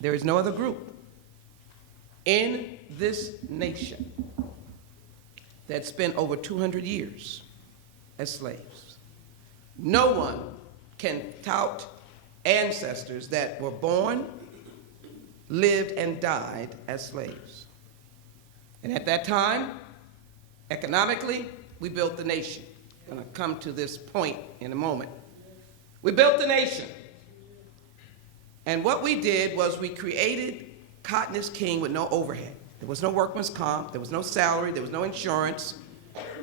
There is no other group in this nation that spent over 200 years as slaves. No one can tout ancestors that were born, lived, and died as slaves. And at that time, economically, we built the nation. I'm going to come to this point in a moment. We built the nation. And what we did was we created cotton is king with no overhead. There was no workman's comp, there was no salary, there was no insurance,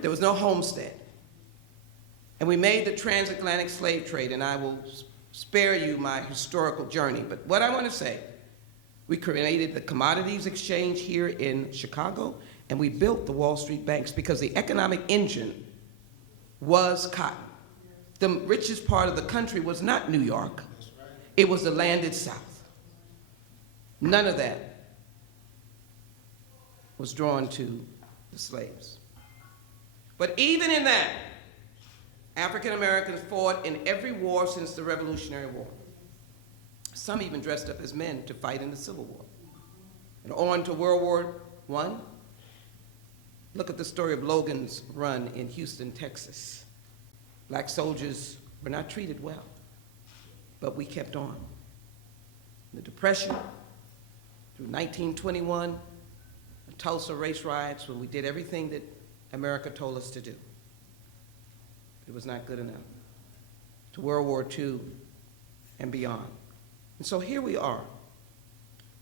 there was no homestead. And we made the transatlantic slave trade, and I will spare you my historical journey. But what I want to say, we created the commodities exchange here in Chicago, and we built the Wall Street banks because the economic engine was cotton. The richest part of the country was not New York. It was the landed South. None of that was drawn to the slaves. But even in that, African Americans fought in every war since the Revolutionary War. Some even dressed up as men to fight in the Civil War. And on to World War I. Look at the story of Logan's Run in Houston, Texas. Black soldiers were not treated well, but we kept on. The Depression, through 1921, the Tulsa race riots, when we did everything that America told us to do. It was not good enough. To World War II and beyond. And so here we are.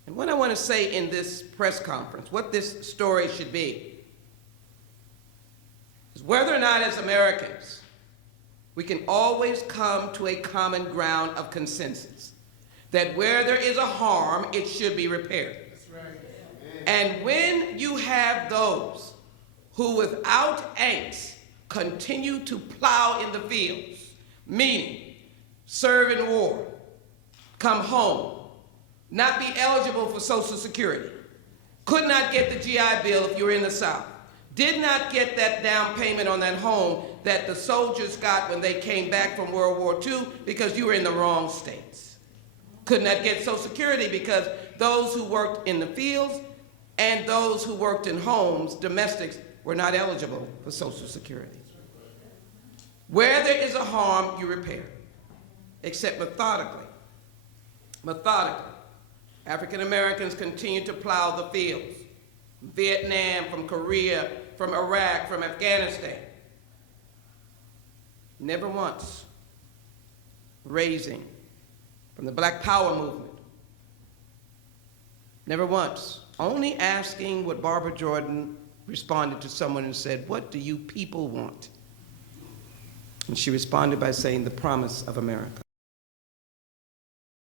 And what I want to say in this press conference, what this story should be, is whether or not as Americans, we can always come to a common ground of consensus, that where there is a harm, it should be repaired. That's right. And when you have those who without angst continue to plow in the fields, meaning serve in war, come home, not be eligible for Social Security, could not get the GI Bill if you were in the South, did not get that down payment on that home that the soldiers got when they came back from World War II because you were in the wrong states. Could not get Social Security because those who worked in the fields and those who worked in homes, domestics, were not eligible for Social Security. Where there is a harm, you repair, except methodically. Methodically, African Americans continue to plow the fields. From Vietnam, from Korea, from Iraq, from Afghanistan. Never once raising from the Black Power movement. Never once. Only asking what Barbara Jordan responded to someone and said, "What do you people want?" And she responded by saying, "The promise of America."